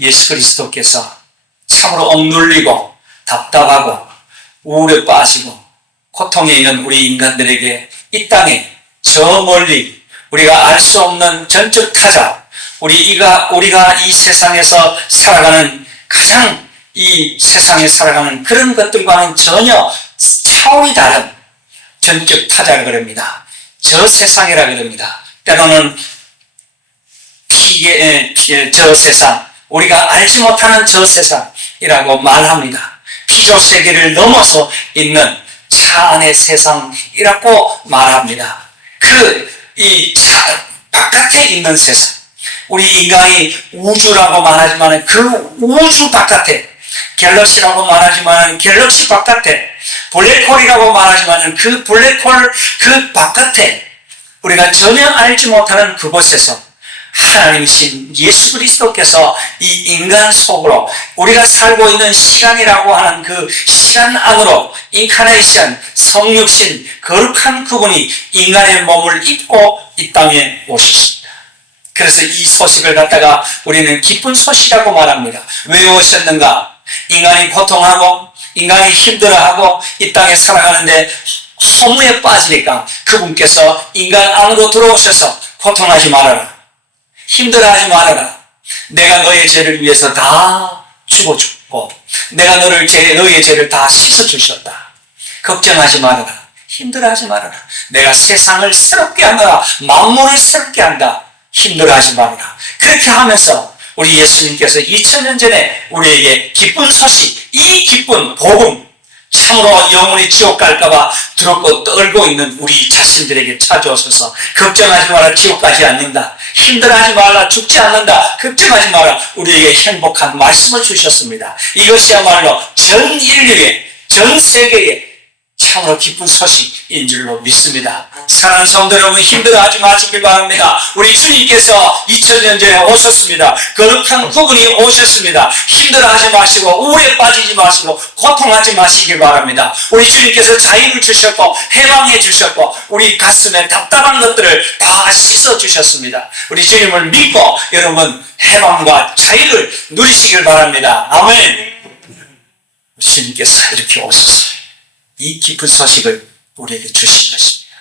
예수 그리스도께서 참으로 억눌리고 답답하고 우울에 빠지고 고통에 있는 우리 인간들에게 이 땅에 저 멀리 우리가 알 수 없는 전적 타자, 우리가 이 세상에서 살아가는 가장 이 세상에 살아가는 그런 것들과는 전혀 차원이 다른 전적 타자를 그럽니다. 저 세상이라 그럽니다. 때로는 저 세상, 우리가 알지 못하는 저 세상이라고 말합니다. 피조 세계를 넘어서 있는 차 안의 세상이라고 말합니다. 바깥에 있는 세상. 우리 인간이 우주라고 말하지만 그 우주 바깥에, 갤럭시라고 말하지만 갤럭시 바깥에, 블랙홀이라고 말하지만 그 블랙홀 그 바깥에 우리가 전혀 알지 못하는 그곳에서 하나님이신 예수 그리스도께서 이 인간 속으로 우리가 살고 있는 시간이라고 하는 그 시간 안으로 인카네이션, 성육신, 거룩한 그분이 인간의 몸을 입고 이 땅에 오셨습니다. 그래서 이 소식을 갖다가 우리는 기쁜 소식이라고 말합니다. 왜 오셨는가? 인간이 고통하고 인간이 힘들어하고 이 땅에 살아가는데 허무에 빠지니까 그분께서 인간 안으로 들어오셔서 고통하지 말아라, 힘들어하지 말아라, 내가 너의 죄를 위해서 다 죽어주고 내가 너의 죄를 다 씻어주셨다, 걱정하지 말아라, 힘들어하지 말아라, 내가 세상을 새롭게 한다, 만물을 새롭게 한다, 힘들어하지 말아라. 그렇게 하면서 우리 예수님께서 2000년 전에 우리에게 기쁜 소식, 이 기쁜 복음, 참으로 영원히 지옥 갈까봐 두렵고 떨고 있는 우리 자신들에게 찾아오셔서 걱정하지 마라, 지옥 가지 않는다, 힘들어하지 말라, 죽지 않는다, 걱정하지 마라, 우리에게 행복한 말씀을 주셨습니다. 이것이야말로 전 인류의, 전 세계의 참으로 기쁜 소식인 줄로 믿습니다. 사랑하는 성도 여러분, 힘들어하지 마시길 바랍니다. 우리 주님께서 2000년 전에 오셨습니다. 거룩한 그분이 오셨습니다. 힘들어하지 마시고 우울에 빠지지 마시고 고통하지 마시길 바랍니다. 우리 주님께서 자유를 주셨고 해방해 주셨고 우리 가슴에 답답한 것들을 다 씻어주셨습니다. 우리 주님을 믿고 여러분 해방과 자유를 누리시길 바랍니다. 아멘. 주님께서 이렇게 오셨어요. 이 기쁜 소식을 우리에게 주신 것입니다.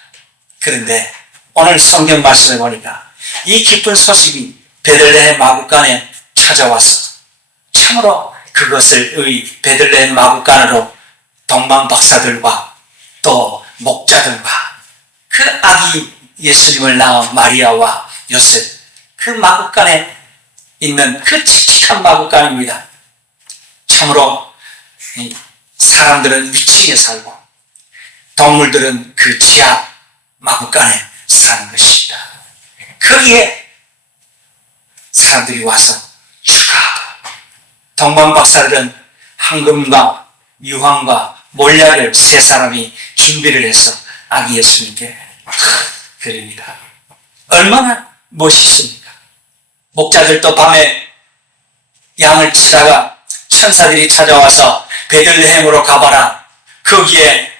그런데 오늘 성경 말씀을 보니까 이 기쁜 소식이 베들레헴 마구간에 찾아와서 참으로 그것을 베들레헴 마구간으로 동방 박사들과 또 목자들과 그 아기 예수님을 낳은 마리아와 요셉, 그 마구간에 있는 그 칙칙한 마구간입니다. 참으로 사람들은 위층에 살고 동물들은 그 지하 마구간에 사는 것입니다. 거기에 사람들이 와서 축하하고 동방 박사들은 황금과 유황과 몰약을 세 사람이 준비를 해서 아기 예수님께 드립니다. 얼마나 멋있습니까? 목자들도 밤에 양을 치다가 천사들이 찾아와서 베들레헴으로 가봐라, 거기에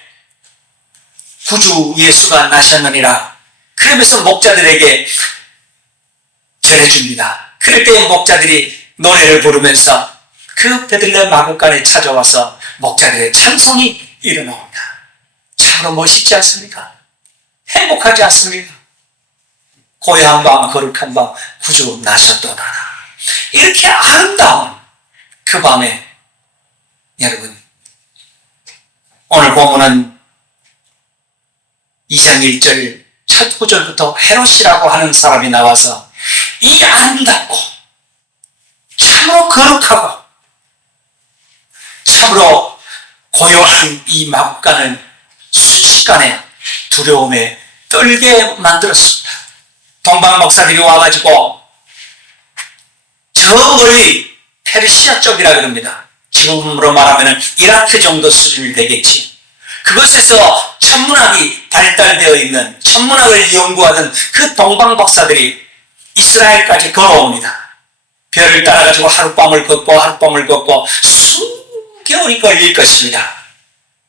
구주 예수가 나셨느니라, 그러면서 목자들에게 전해줍니다. 그럴 때 목자들이 노래를 부르면서 그 베들레헴 마구간에 찾아와서 목자들의 찬송이 일어납니다. 참으로 멋있지 않습니까? 행복하지 않습니까? 고요한 밤, 거룩한 밤, 구주 나셨도다. 이렇게 아름다운 그 밤에 여러분, 오늘 본문은 2장 1절 첫 구절부터 헤롯이라고 하는 사람이 나와서 이 아름답고 참으로 거룩하고 참으로 고요한 이 마구간을 순식간에 두려움에 떨게 만들었습니다. 동방 목사들이 와가지고 저 멀리 페르시아 쪽이라 그럽니다. 지금으로 말하면 이라크 정도 수준이 되겠지. 그것에서 천문학이 발달되어 있는, 천문학을 연구하던 그 동방 박사들이 이스라엘까지 걸어옵니다. 별을 따라가지고 하룻밤을 걷고 수개월이 걸릴 것입니다.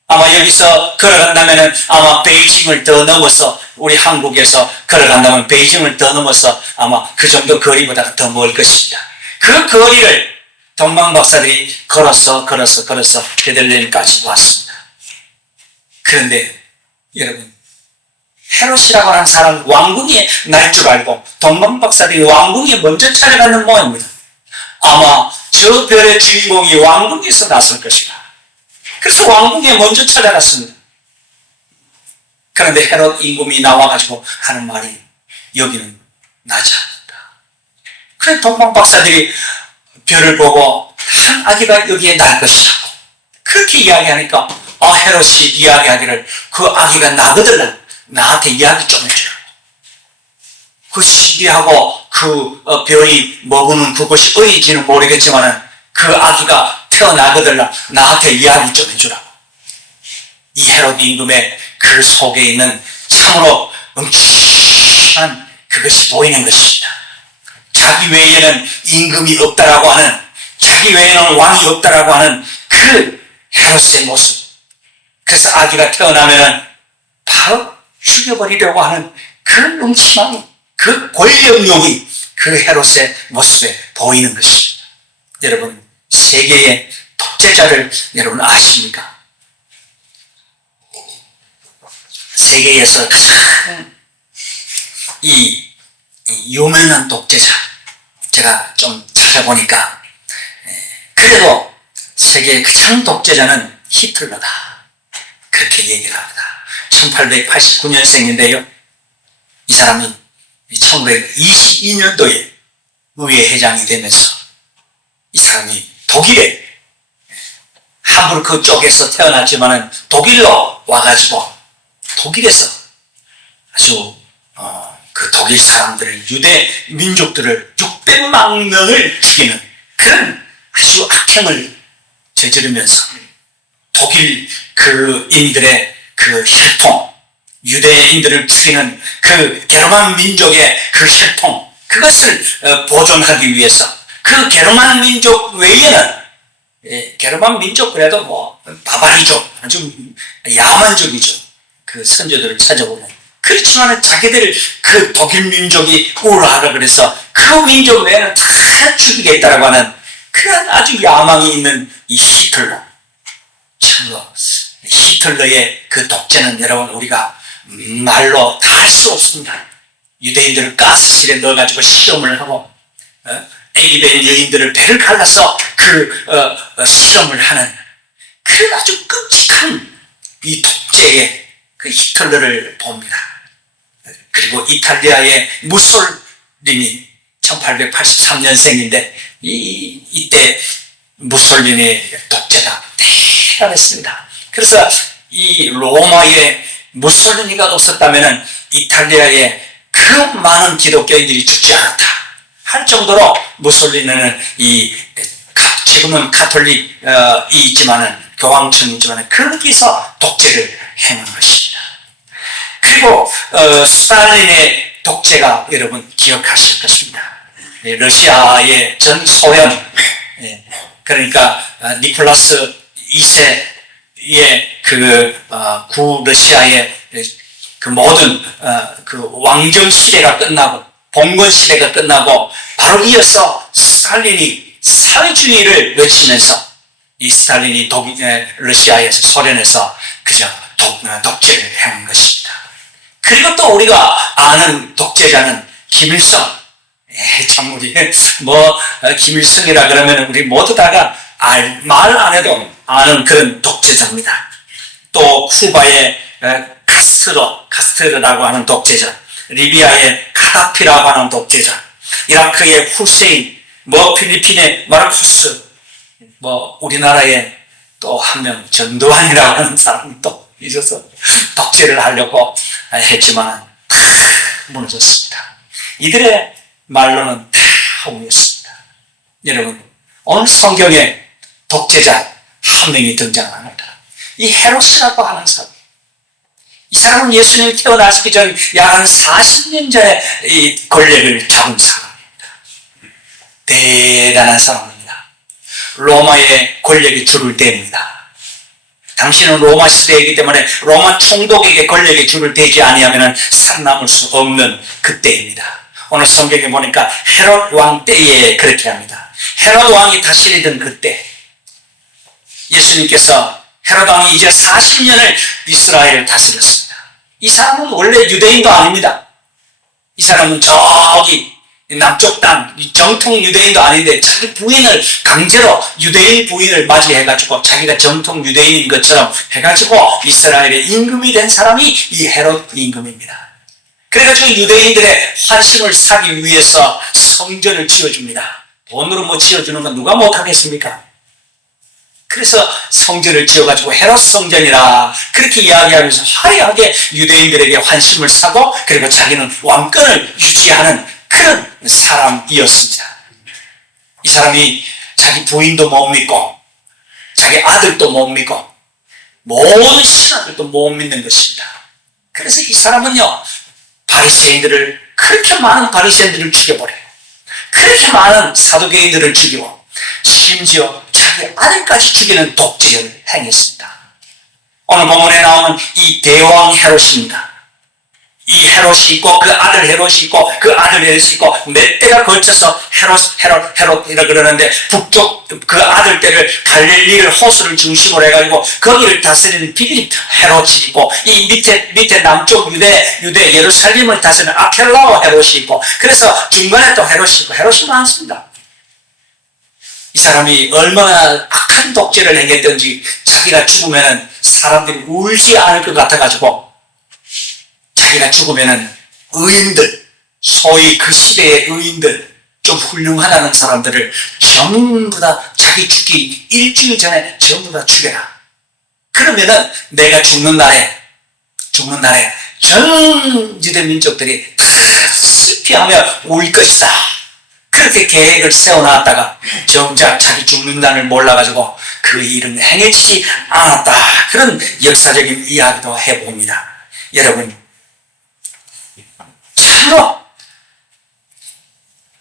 아마 여기서 걸어간다면 아마 베이징을 더 넘어서, 우리 한국에서 걸어간다면 베이징을 더 넘어서 아마 그 정도 거리보다 더 멀 것입니다. 그 거리를 동방 박사들이 걸어서 베들레헴까지 왔습니다. 그런데 여러분, 헤롯이라고 하는 사람 왕궁에 날 줄 알고 동방 박사들이 왕궁에 먼저 찾아가는 모양입니다. 아마 저 별의 주인공이 왕궁에서 나설 것이다. 그래서 왕궁에 먼저 찾아갔습니다. 그런데 헤롯 임금이 나와가지고 하는 말이 여기는 나지 않는다. 그래 동방 박사들이 별을 보고 한 아기가 여기에 날 것이라고 그렇게 이야기하니까 헤롯이 이야기하기를 그 아기가 나거든 나한테 이야기 좀 해주라고. 그 시기하고 그 별이 머무는 그것이 어디인지는 모르겠지만 그 아기가 태어나거든 나한테 이야기 좀 해주라고. 이 헤롯 임금의 그 속에 있는 참으로 엄청난 그것이 보이는 것입니다. 자기 외에는 임금이 없다라고 하는, 자기 외에는 왕이 없다라고 하는 그 헤롯의 모습. 그래서 아기가 태어나면 바로 죽여버리려고 하는 그 음침함이, 그 권력욕이 그 헤롯의 모습에 보이는 것입니다. 여러분, 세계의 독재자를 여러분 아십니까? 세계에서 가장 이 유명한 독재자, 제가 좀 찾아보니까 그래도 세계의 가장 독재자는 히틀러다 그렇게 얘기를 합니다. 1889년생인데요 이 사람이 1922년도에 의회 회장이 되면서 이 사람이 독일의 함부르크 쪽에서 태어났지만 독일로 와가지고 독일에서 아주 그 독일 사람들을, 유대 민족들을 600만 명을 죽이는 그런 아주 악행을 저지르면서 독일 그 인들의 그 혈통, 유대인들을 죽이는 그 게르만 민족의 그 혈통, 그것을 보존하기 위해서 그 게르만 민족 외에는 게르만 민족 그래도 뭐 바바리족, 아주 야만족이죠. 그 선조들을 찾아보면. 그렇지만 자기들 그 독일 민족이 우월하다 그래서 그 민족 외에는 다 죽이겠다라고 하는 그런 아주 야망이 있는 이 히틀러. 참으로 히틀러의 그 독재는 여러분 우리가 말로 다 할 수 없습니다. 유대인들을 가스실에 넣어가지고 실험을 하고 에이벤 여인들을 배를 갈라서 실험을 하는 그런 아주 끔찍한 이 독재의 그 히틀러를 봅니다. 그리고 이탈리아의 무솔리니 1883년생인데 이때 무솔리니 독재가 대단했습니다. 그래서 이 로마의 무솔리니가 없었다면 이탈리아에 그 많은 기독교인들이 죽지 않았다 할 정도로 무솔리니는 지금은 가톨릭이 있지만은 교황청이지만은 거기서 독재를 행한 것입니다. 그리고 스탈린의 독재가 여러분 기억하실 것입니다. 러시아의 전 소련, 그러니까 니콜라스 2세의 구 러시아의 그 모든 그 왕정 시대가 끝나고 봉건 시대가 끝나고 바로 이어서 스탈린이 사회주의를 외치면서 이 스탈린이 러시아에서 소련에서 그저 독재를 행한 것입니다. 그리고 또 우리가 아는 독재자는 김일성. 참 우리 김일성이라 그러면 우리 모두 다가 말 안 해도 아는 그런 독재자입니다. 또 쿠바의 카스트로라고 하는 독재자, 리비아의 가다피라고 하는 독재자, 이라크의 후세인, 필리핀의 마르코스, 우리나라에 또 한 명 전두환이라고 하는 사람이 또 있어서 독재를 하려고 했지만 다 무너졌습니다. 이들의 말로는 다 오였습니다. 여러분, 오늘 성경에 독재자 한 명이 등장합니다. 이 헤롯이라고 하는 사람. 이 사람은 예수님이 태어나시기 전 약 한 40년 전에 이 권력을 잡은 사람입니다. 대단한 사람입니다. 로마의 권력이 줄을 댑니다. 당신은 로마 시대이기 때문에 로마 총독에게 권력이 줄을 대지 아니하면 살아남을 수 없는 그때입니다. 오늘 성경에 보니까 헤롯 왕 때에 그렇게 합니다. 헤롯 왕이 다스리던 그때 예수님께서 헤롯 왕이 이제 40년을 이스라엘을 다스렸습니다. 이 사람은 원래 유대인도 아닙니다. 이 사람은 저기 남쪽 땅 정통 유대인도 아닌데 자기 부인을 강제로 유대인 부인을 맞이해가지고 자기가 정통 유대인인 것처럼 해가지고 이스라엘의 임금이 된 사람이 이 헤롯 임금입니다. 그래가지고 유대인들의 환심을 사기 위해서 성전을 지어줍니다. 돈으로 뭐 지어주는 건 누가 못하겠습니까? 그래서 성전을 지어가지고 헤롯 성전이라 그렇게 이야기하면서 화려하게 유대인들에게 환심을 사고 그리고 자기는 왕권을 유지하는 그런 사람이었습니다. 이 사람이 자기 부인도 못 믿고 자기 아들도 못 믿고 모든 신하들도 못 믿는 것입니다. 그래서 이 사람은요 바리새인들을 그렇게 많은 바리새인들을 죽여버려요. 그렇게 많은 사두개인들을 죽이고 심지어 자기 아들까지 죽이는 독재를 행했습니다. 오늘 본문에 나오는 이 대왕 헤롯입니다. 이 헤롯이 있고 그 아들 헤롯이 있고 그 아들 헤롯이 있고 몇 대가 걸쳐서 헤롯이라 그러는데 북쪽 그 아들 때를 갈릴리를 호수를 중심으로 해가지고 거기를 다스리는 빌립 헤롯이 있고 이 밑에 남쪽 유대 예루살렘을 다스리는 아켈라오 헤롯이 있고 그래서 중간에 또 헤롯이 있고 헤롯이 많습니다. 이 사람이 얼마나 악한 독재를 행했던지 자기가 죽으면 사람들이 울지 않을 것 같아가지고 자기가 죽으면 의인들, 소위 그 시대의 의인들, 좀 훌륭하다는 사람들을 전부 다 자기 죽기 일주일 전에 전부 다 죽여라. 그러면은 내가 죽는 날에 전 유대 민족들이 다 슬피하며 울 것이다. 그렇게 계획을 세워놨다가 정작 자기 죽는 날을 몰라가지고 그 일은 행해지지 않았다. 그런 역사적인 이야기도 해봅니다. 여러분, 참으로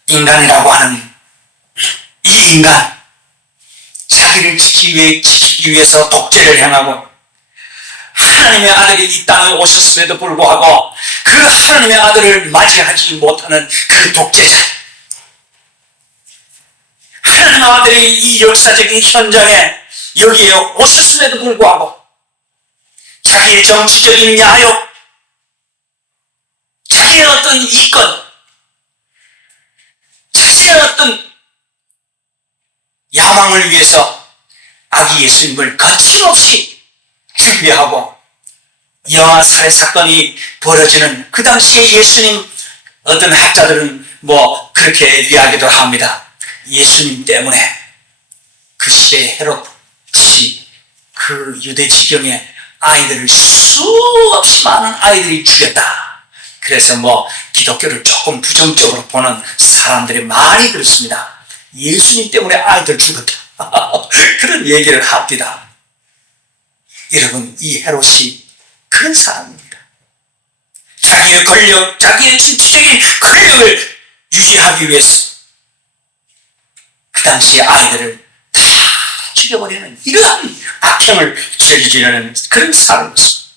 인간이라고 하는 이 인간, 자기를 지키기 위해서 독재를 행하고 하나님의 아들이 이 땅에 오셨음에도 불구하고 그 하나님의 아들을 맞이하지 못하는 그 독재자, 하나님의 아들이 이 역사적인 현장에 여기에 오셨음에도 불구하고 자기의 정치적인 야욕, 자기의 어떤 이권, 자신의 어떤 야망을 위해서 아기 예수님을 거침없이 준비하고 영아 살해 사건이 벌어지는 그 당시에 예수님 어떤 학자들은 뭐 그렇게 이야기도 합니다. 예수님 때문에 그 시대의 헤롯이 그 유대 지경에 아이들을 수없이 많은 아이들이 죽였다. 그래서 뭐 기독교를 조금 부정적으로 보는 사람들이 많이 그렇습니다. 예수님 때문에 아이들 죽었다. 그런 얘기를 합니다. 여러분, 이 헤롯이 그런 사람입니다. 자기의 권력, 자기의 정치적인 권력을 유지하기 위해서 그 당시에 아이들을 다 죽여버리는 이러한 악행을 저지르는 그런 사람이었습니다.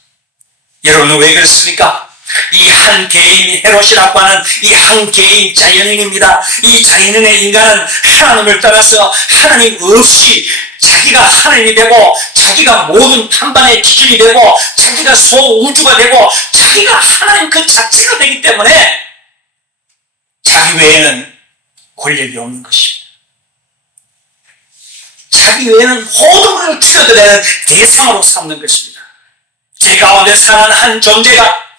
여러분은 왜 그렇습니까? 이 한 개인 헤롯이라고 하는 이 한 개인 자연인입니다. 이 자연인의 인간은 하나님을 따라서 하나님 없이 자기가 하나님이 되고 자기가 모든 판단의 기준이 되고 자기가 소우주가 되고 자기가 하나님 그 자체가 되기 때문에 자기 외에는 권력이 없는 것입니다. 자기 외에는 모든 것을 죽여드리는 대상으로 삼는 것입니다. 제 가운데 사는 한 존재가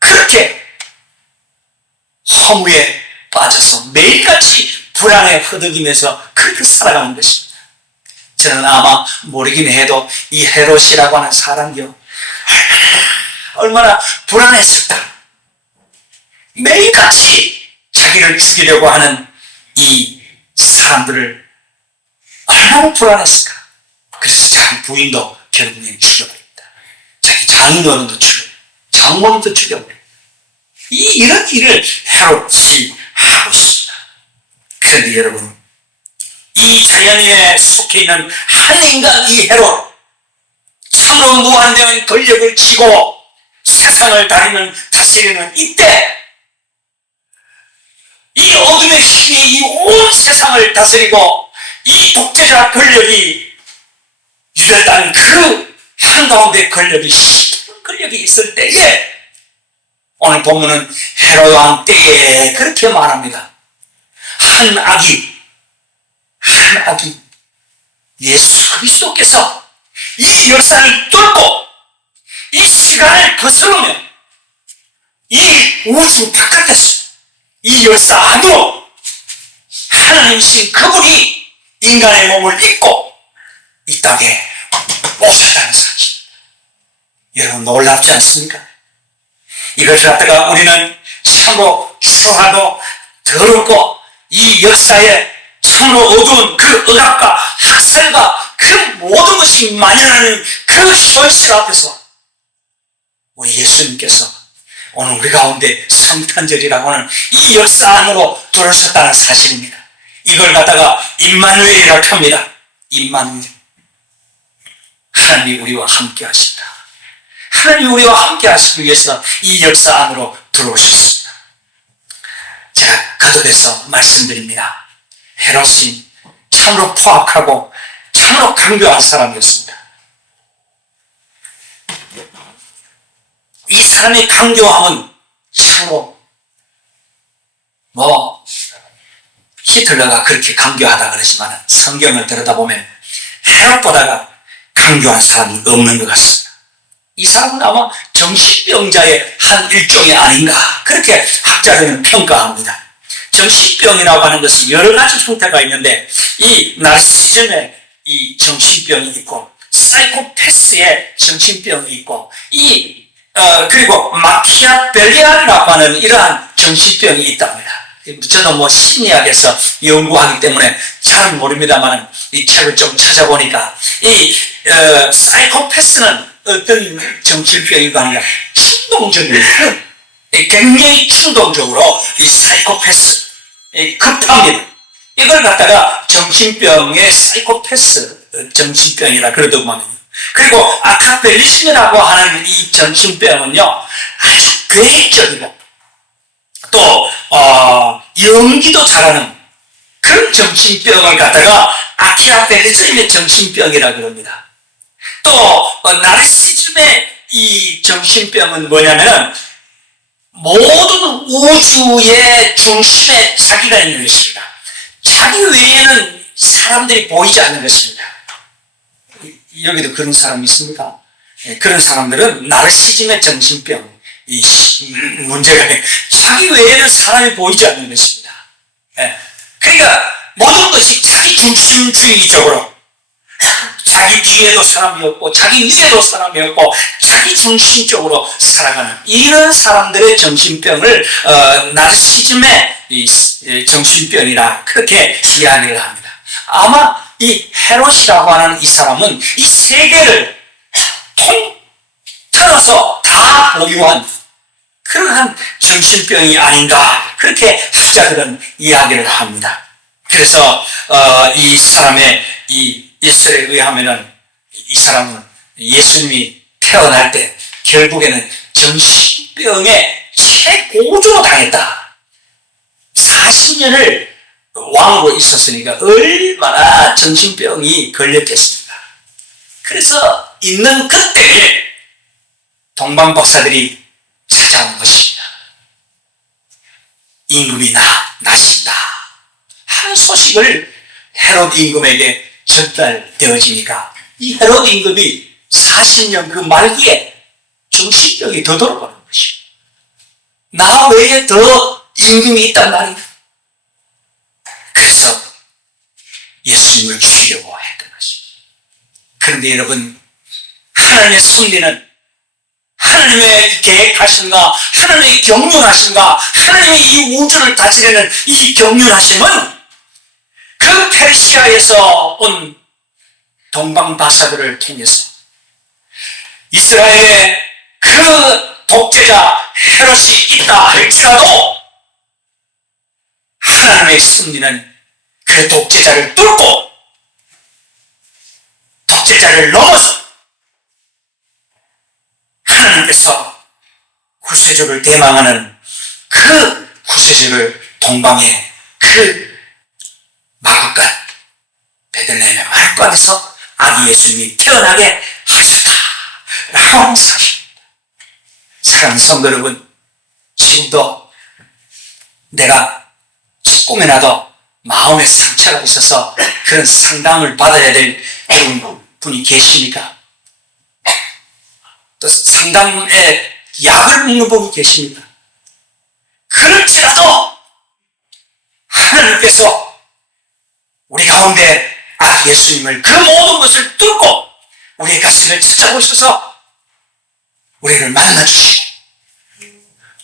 그렇게 허무에 빠져서 매일같이 불안에 허덕이면서 그렇게 살아가는 것입니다. 저는 아마 모르긴 해도 이 헤롯이라고 하는 사람이요 얼마나 불안했을까. 매일같이 자기를 죽이려고 하는 이 사람들을 얼마나 불안했을까. 그래서 자기 부인도 결국엔 죽여버립니다. 자기 장인어른도 죽여버립니다. 장모님도 죽여버려요. 이런 일을 헤롯이 하고 있습니다. 그런데 여러분, 이 자연인에 속해 있는 한 인간 이 헤롯, 참으로 무한대한 권력을 쥐고 세상을 다스리는 이때 이 어둠의 힘이 이 온 세상을 다스리고 이 독재자 권력이 유대 땅 그 한가운데 권력이 깊은 권력이 있을 때에 오늘 본문은 헤롯 왕 때에 그렇게 말합니다. 한 악이 예수 그리스도께서 이 열상을 뚫고 이 시간을 거스르며 이 우주 바깥에서 이 열사 안으로 하나님이신 그분이 인간의 몸을 입고 이 땅에 오셨다는 사실. 여러분 놀랍지 않습니까? 이것을 갖다가 우리는 참으로 추하고 더럽고 이 역사에 참으로 어두운 그 억압과 학살과 그 모든 것이 만연하는 그 현실 앞에서 우리 예수님께서 오늘 우리 가운데 성탄절이라고 하는 이 역사 안으로 들어오셨다는 사실입니다. 이걸 갖다가 임마누엘이라고 합니다. 임마누엘. 하나님이 우리와 함께 하신다. 하나님이 우리와 함께 하시기 위해서 이 역사 안으로 들어오셨습니다. 제가 거듭해서 말씀드립니다. 헤롯이 참으로 포악하고 참으로 강교한 사람이었습니다. 이 사람의 강교함은 참으로 히틀러가 그렇게 강교하다 그러지만 성경을 들여다보면 헤롯보다가 강교한 사람은 없는 것 같습니다. 이 사람은 아마 정신병자의 한 일종이 아닌가 그렇게 학자들은 평가합니다. 정신병이라고 하는 것은 여러 가지 형태가 있는데 이 나르시즘의 이 정신병이 있고 사이코패스의 정신병이 있고 그리고 마키아벨리안이라고 하는 이러한 정신병이 있답니다. 저도 심리학에서 연구하기 때문에 잘 모릅니다만 이 책을 좀 찾아보니까 사이코패스는 어떤 정신병인가 하니까 충동적인 굉장히 충동적으로 이 사이코패스 급합니다. 이걸 갖다가 정신병의 사이코패스 정신병이라 그러더만요. 그리고 아카펠리즘이라고 하는 이 정신병은요 아주 계획적이고 또 연기도 잘하는 그런 정신병을 갖다가 아키아펠리즘의 정신병이라 그럽니다. 또 나르시즘의 이 정신병은 뭐냐면 모든 우주의 중심에 자기가 있는 것입니다. 자기 외에는 사람들이 보이지 않는 것입니다. 여기도 그런 사람이 있습니까? 그런 사람들은 나르시즘의 정신병 문제가 자기 외에는 사람이 보이지 않는 것입니다. 그러니까 모든 것이 자기 중심주의적으로 자기 뒤에도 사람이 없고 자기 위에도 사람이 없고 자기 중심적으로 살아가는 이런 사람들의 정신병을 나르시즘의 정신병이라 그렇게 이야기를 합니다. 아마 이 헤롯이라고 하는 이 사람은 이 세계를 통틀어서 다 보유한 그러한 정신병이 아닌가 그렇게 학자들은 이야기를 합니다. 그래서 이 사람의 이 예설에 의하면은 이 사람은 예수님이 태어날 때 결국에는 정신병에 최고조로 당했다. 40년을 왕으로 있었으니까 얼마나 정신병이 걸렸겠습니까? 그래서 있는 그때에 동방박사들이 찾아온 것입니다. 임금이 나신다 하는 소식을 헤롯 임금에게 전달되어지니까 이 헤롯 임금이 40년 그 말기에 정신병이 더 돌아가는 것이에요. 나 외에 더 임금이 있단 말이에요. 그래서 예수님을 죽이려고 했던 것입니다. 그런데 여러분 하나님의 섭리는 하나님의 계획하심과 하나님의 경륜하심과 하나님의 이 우주를 다스리는 이 경륜하심은 그 페르시아에서 온 동방박사들을 통해서 이스라엘의 그 독재자 헤롯이 있다 할지라도 하나님의 섭리는 그 독재자를 뚫고 독재자를 넘어서 하나님께서 구세주를 대망하는 그 구세주를 동방의 그 마구간 베들레헴의 마구간에서 아기 예수님이 태어나게 하셨다라고 하는 사실입니다. 사랑하는 성도 여러분, 지금도 내가 조금이라도 마음에 상처가 있어서 그런 상담을 받아야 될 그런 분이 계십니까? 또 상담에 약을 먹는 분이 계십니까? 그럴지라도 하나님께서 우리 가운데 아기 예수님을 그 모든 것을 뚫고 우리의 가슴을 찾아오셔서 우리를 만나주시고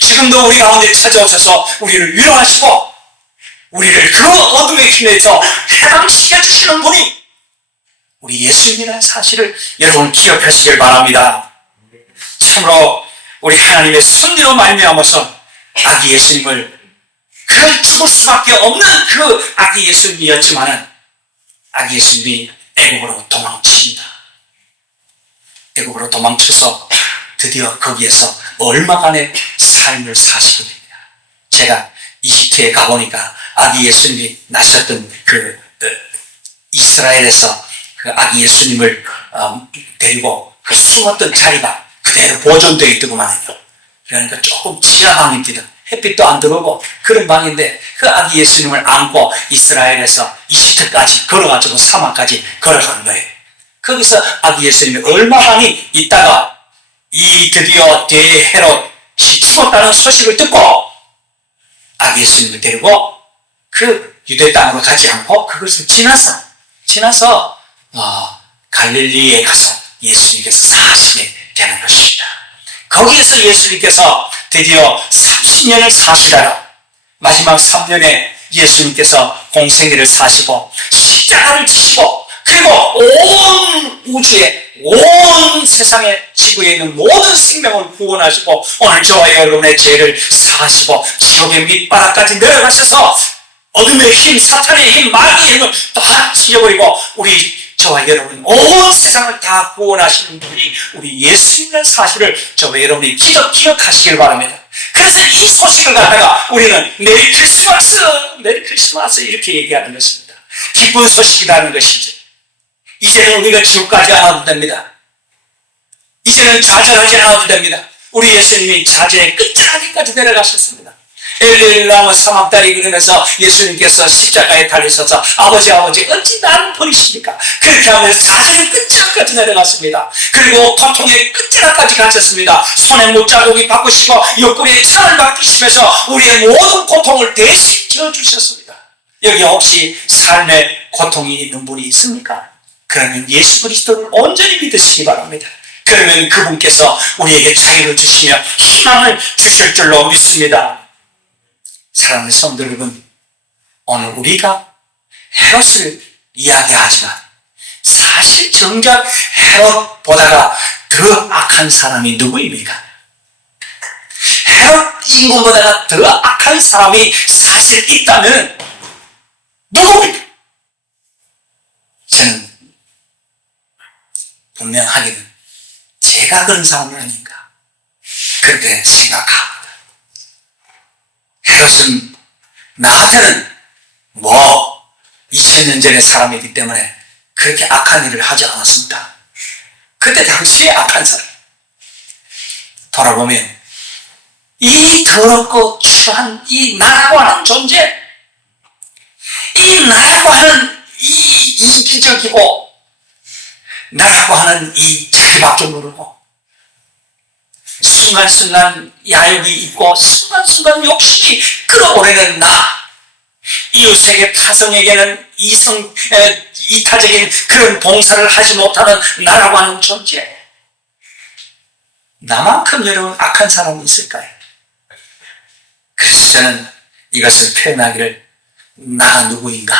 지금도 우리 가운데 찾아오셔서 우리를 위로하시고 우리를 그 어둠의 힘에서 해방시켜주시는 분이 우리 예수님이라는 사실을 여러분 기억하시길 바랍니다. 참으로 우리 하나님의 섭리로 말미암아서 아기 예수님을 그 죽을 수밖에 없는 그 아기 예수님이었지만은 아기 예수님이 애국으로 도망칩니다. 애국으로 도망쳐서 드디어 거기에서 얼마간의 삶을 사시게 됩니다. 제가 이집트에 가보니까 아기 예수님이 나셨던 그 이스라엘에서 그 아기 예수님을 데리고 그 숨었던 자리가 그대로 보존되어 있더구만요. 그러니까 조금 지하 방입니다. 햇빛도 안 들어오고 그런 방인데 그 아기 예수님을 안고 이스라엘에서 이집트까지 걸어가지고 사막까지 걸어간 거예요. 거기서 아기 예수님이 얼마만이 있다가 이 드디어 대헤롯이 죽었다는 소식을 듣고 아기 예수님을 데리고 그 유대 땅으로 가지 않고 그것을 지나서 갈릴리에 가서 예수님께서 사시게 되는 것입니다. 거기에서 예수님께서 드디어 30년을 사시다가 마지막 3년에 예수님께서 공생애를 사시고 십자가를 지시고 그리고 온 우주에 온 세상에 지구에 있는 모든 생명을 구원하시고 오늘 저와 여러분의 죄를 사하시고 지옥의 밑바닥까지 내려가셔서 어둠의 힘, 사탄의 힘, 마귀의 힘을 다 찢어버리고 우리 저와 여러분 온 세상을 다 구원하시는 분이 우리 예수님이라는 사실을 저와 여러분이 기억하시길 바랍니다. 그래서 이 소식을 갖다가 우리는 메리 크리스마스 이렇게 얘기하는 것입니다. 기쁜 소식이라는 것이죠. 이제는 우리가 지옥 가지 않아도 됩니다. 이제는 좌절하지 않아도 됩니다. 우리 예수님이 좌절의 끝자락까지 내려가셨습니다. 엘릴라마 사막다리 그러면서 예수님께서 십자가에 달리셔서 아버지 어찌 나를 버리십니까? 그렇게 하면서 좌절의 끝자락까지 내려갔습니다. 그리고 고통의 끝자락까지 가셨습니다. 손에 못자국이 바꾸시고 옆구리에 창을 박히시면서 우리의 모든 고통을 대신 지어주셨습니다. 여기 혹시 삶의 고통이 있는 분이 있습니까? 그러면 예수 그리스도를 온전히 믿으시기 바랍니다. 그러면 그분께서 우리에게 자유를 주시며 희망을 주실 줄로 믿습니다. 사랑하는 성도 여러분, 오늘 우리가 헤롯을 이야기하지만 사실 정작 헤롯보다가 더 악한 사람이 누구입니까? 헤롯 인간보다가 더 악한 사람이 사실 있다면 누구입니까? 저는 분명하게는 제가 그런 사람은 아닌가 그렇게 생각합니다. 헤롯은 나한테는 2000년 전의 사람이기 때문에 그렇게 악한 일을 하지 않았습니다. 그때 당시에 악한 사람 돌아보면 이 더럽고 추한 이 나라고 하는 존재, 이 나라고 하는 이 이기적이고 나라고 하는 이 자기밖에 모르고 순간순간 야욕이 있고 순간순간 욕심이 끓어오르는 나, 이웃에게 타성에게는 이타적인 그런 봉사를 하지 못하는 나라고 하는 존재, 나만큼 여러분 악한 사람이 있을까요? 그래서 저는 이것을 표현하기를 나가 누구인가?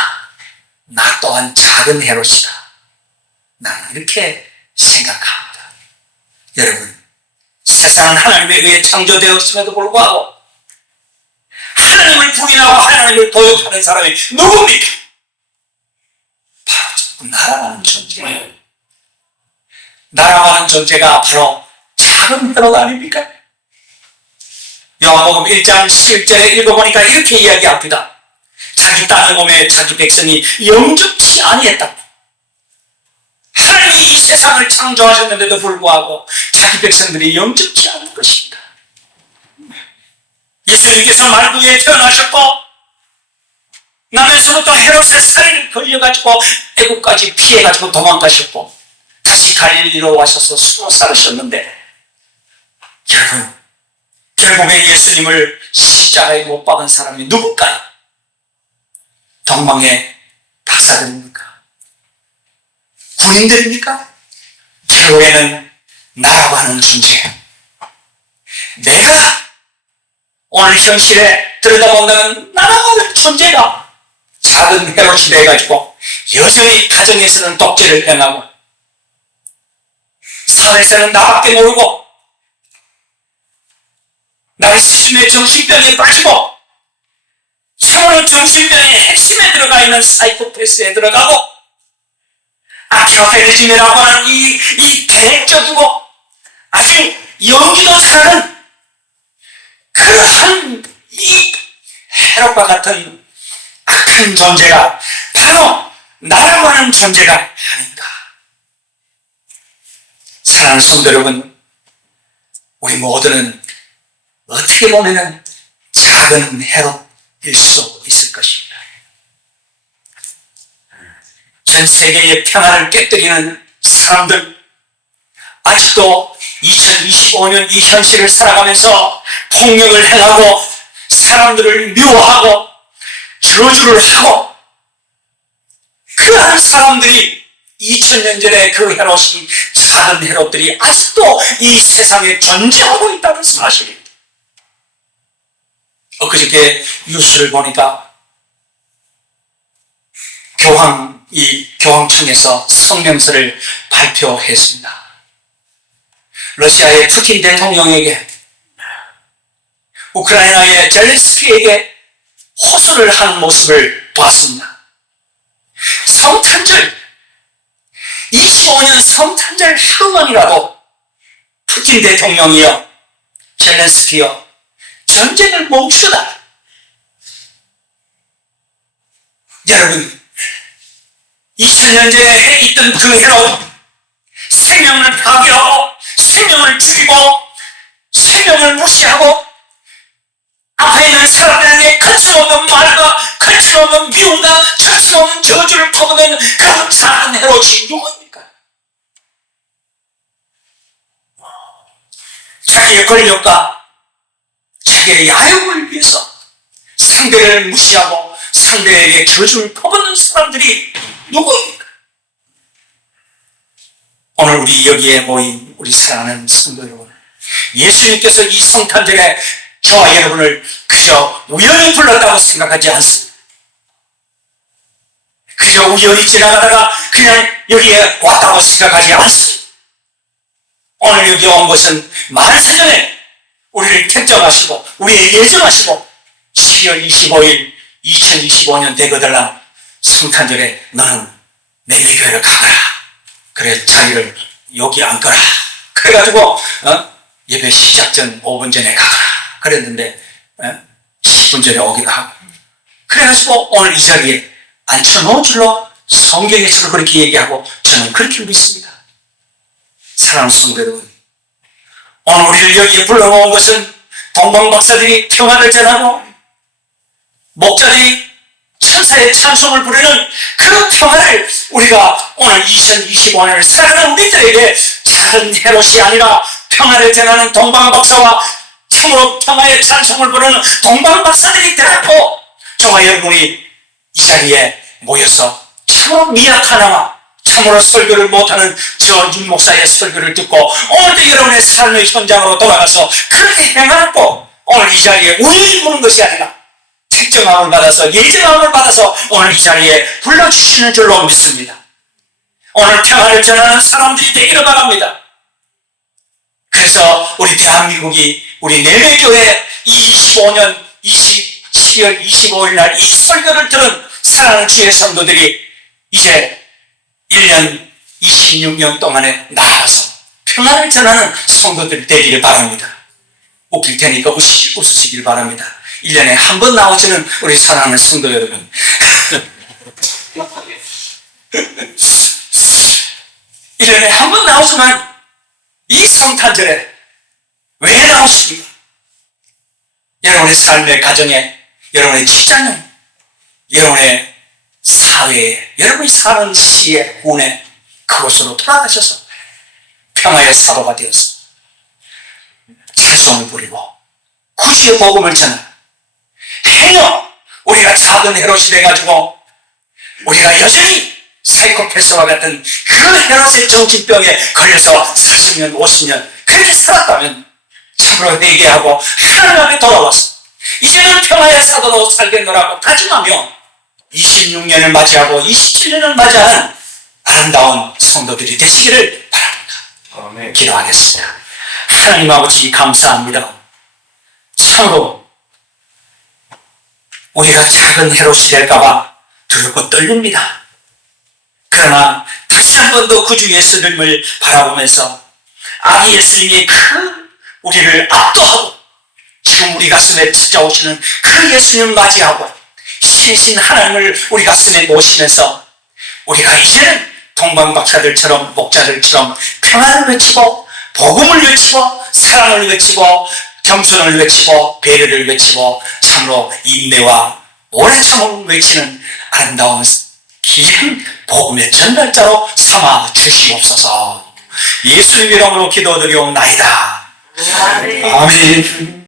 나 또한 작은 헤롯이다. 나는 이렇게 생각합니다. 여러분, 세상은 하나님에 의해 창조되었음에도 불구하고 하나님을 부인하고 하나님을 도역하는 사람이 누굽니까? 바로 나라라는 존재예요. 나라라는 존재가 바로 작은 헤롯 아닙니까? 요한복음 1장 11절에 읽어보니까 이렇게 이야기합니다. 자기 땅의 몸에 자기 백성이 영접치 아니했다고. 하나님이 이 세상을 창조하셨는데도 불구하고 자기 백성들이 영접치 않은 것입니다. 예수님께서 말구에 태어나셨고 나면서부터 헤롯의 살인을 걸려가지고 애국까지 피해가지고 도망가셨고 다시 갈릴리로 와셔서 수고 살으셨는데 여러분, 결국에 예수님을 십자가에 못 박은 사람이 누굴까요? 동방의 박사들입니까? 군인들입니까? 결국에는 나라고 하는 존재, 내가 오늘 현실에 들여다본다는 나라고 하는 존재가 작은 헤롯이 돼가지고 여전히 가정에서는 독재를 행하고 사회에서는 나밖에 모르고 나르시즘의 정신병에 빠지고 참으로 정신병의 핵심에 들어가 있는 사이코패스에 들어가고 아키오페리즘이라고 하는 이 계획적이고 아주 연기도 잘하는 그러한 이 헤롯과 같은 악한 존재가 바로 나라고 하는 존재가 아닌가. 사랑하는 성도 여러분, 우리 모두는 어떻게 보면 작은 헤롯일 수 있을 것입니다. 전 세계의 평화를 깨뜨리는 사람들, 아직도 2025년 이 현실을 살아가면서 폭력을 행하고 사람들을 미워하고 저주를 하고 그러한 사람들이 2000년 전에 그 헤롯이 작은 헤롯들이 아직도 이 세상에 존재하고 있다는 사실입니다. 엊그저께 뉴스를 보니까 교황청에서 성명서를 발표했습니다. 러시아의 푸틴 대통령에게 우크라이나의 젤렌스키에게 호소를 하는 모습을 봤습니다. 성탄절 25년 성탄절 하루만이라도 푸틴 대통령이여 젤렌스키여 전쟁을 멈추다. 여러분 2000년 전에 있던 그 헤롯 생명을 파괴하고 생명을 죽이고 생명을 무시하고 앞에 있는 사람들에게 거침없는 말과 거침없는 미움과 거침없는 저주를 퍼부는 그런 작은 헤롯이 누구입니까? 자기의 권력과 자기의 야욕을 위해서 상대를 무시하고 상대에게 저주를 퍼붓는 사람들이 누구입니까? 오늘 우리 여기에 모인 우리 사랑하는 성도 여러분, 예수님께서 이 성탄절에 저와 여러분을 그저 우연히 불렀다고 생각하지 않습니다. 그저 우연히 지나가다가 그냥 여기에 왔다고 생각하지 않습니다. 오늘 여기 온 것은 만세전에 우리를 택정하시고 우리의 예정하시고 12월 25일 2025년 되거들랑 성탄절에 너는 내 교회를 가거라. 그래 자리를 여기 앉거라. 그래가지고 예배 시작 전 5분 전에 가거라. 그랬는데 10분 전에 오기도 하고 그래가지고 오늘 이 자리에 앉혀놓은 줄로 성경에서 그렇게 얘기하고 저는 그렇게 믿습니다. 사랑하는 성도 여러분, 오늘 우리를 여기에 불러놓은 것은 동방박사들이 평화를 전하고 목자들이 천사의 찬송을 부르는 그 평화를 우리가 오늘 2025년을 살아가는 우리들에게 작은 헤롯이 아니라 평화를 전하는 동방박사와 참으로 평화의 찬송을 부르는 동방박사들이 되었고 저와 여러분이 이 자리에 모여서 참으로 미약하나마 참으로 설교를 못하는 저 윤 목사의 설교를 듣고 오늘도 여러분의 삶의 현장으로 돌아가서 그렇게 행하고 오늘 이 자리에 우연히 보는 것이 아니라 특정함을 받아서 예정함을 받아서 오늘 이 자리에 불러주시는 줄로 믿습니다. 오늘 평화를 전하는 사람들이 되기를 바랍니다. 그래서 우리 대한민국이 우리 내외교회 이 25년 12월 25일 날 이 설교를 들은 사랑하는 주의 성도들이 이제 1년 26년 동안에 나아가서 평안을 전하는 성도들이 되기를 바랍니다. 웃길 테니까 웃으시길 바랍니다. 1년에 한 번 나오시는 우리 사랑하는 성도 여러분. 1년에 한 번 나오지만 이 성탄절에 왜 나오십니까? 여러분의 삶의 가정에, 여러분의 직장에, 여러분의 사회에, 여러분이 사는 시에, 군에, 그곳으로 돌아가셔서 평화의 사도가 되어서 찬송을 부리고 구주의 복음을 전하고, 행여 우리가 작은 헤롯이 돼가지고 우리가 여전히 사이코패스와 같은 그 헤롯의 정신병에 걸려서 40년, 50년 그렇게 살았다면 참으로 회개하고 하나님 앞에 돌아와서 이제는 평화의 사도로 살겠노라고 다짐하며 26년을 맞이하고 27년을 맞이하는 아름다운 성도들이 되시기를 바랍니다. 기도하겠습니다. 하나님 아버지 감사합니다. 참으로 우리가 작은 헤롯이 될까봐 두렵고 떨립니다. 그러나 다시 한 번 더 구주 예수님을 바라보면서 아기 예수님이 그 우리를 압도하고 지금 우리 가슴에 찾아오시는 그 예수님을 맞이하고 신이신 하나님을 우리 가슴에 모시면서 우리가 이제는 동방박사들처럼 목자들처럼 평안을 외치고 복음을 외치고 사랑을 외치고 겸손을 외치고 배려를 외치고 참으로 인내와 오래 참음을 외치는 아름다운 긴 복음의 전달자로 삼아 주시옵소서. 예수님 이름으로 기도드리옵나이다. 아멘.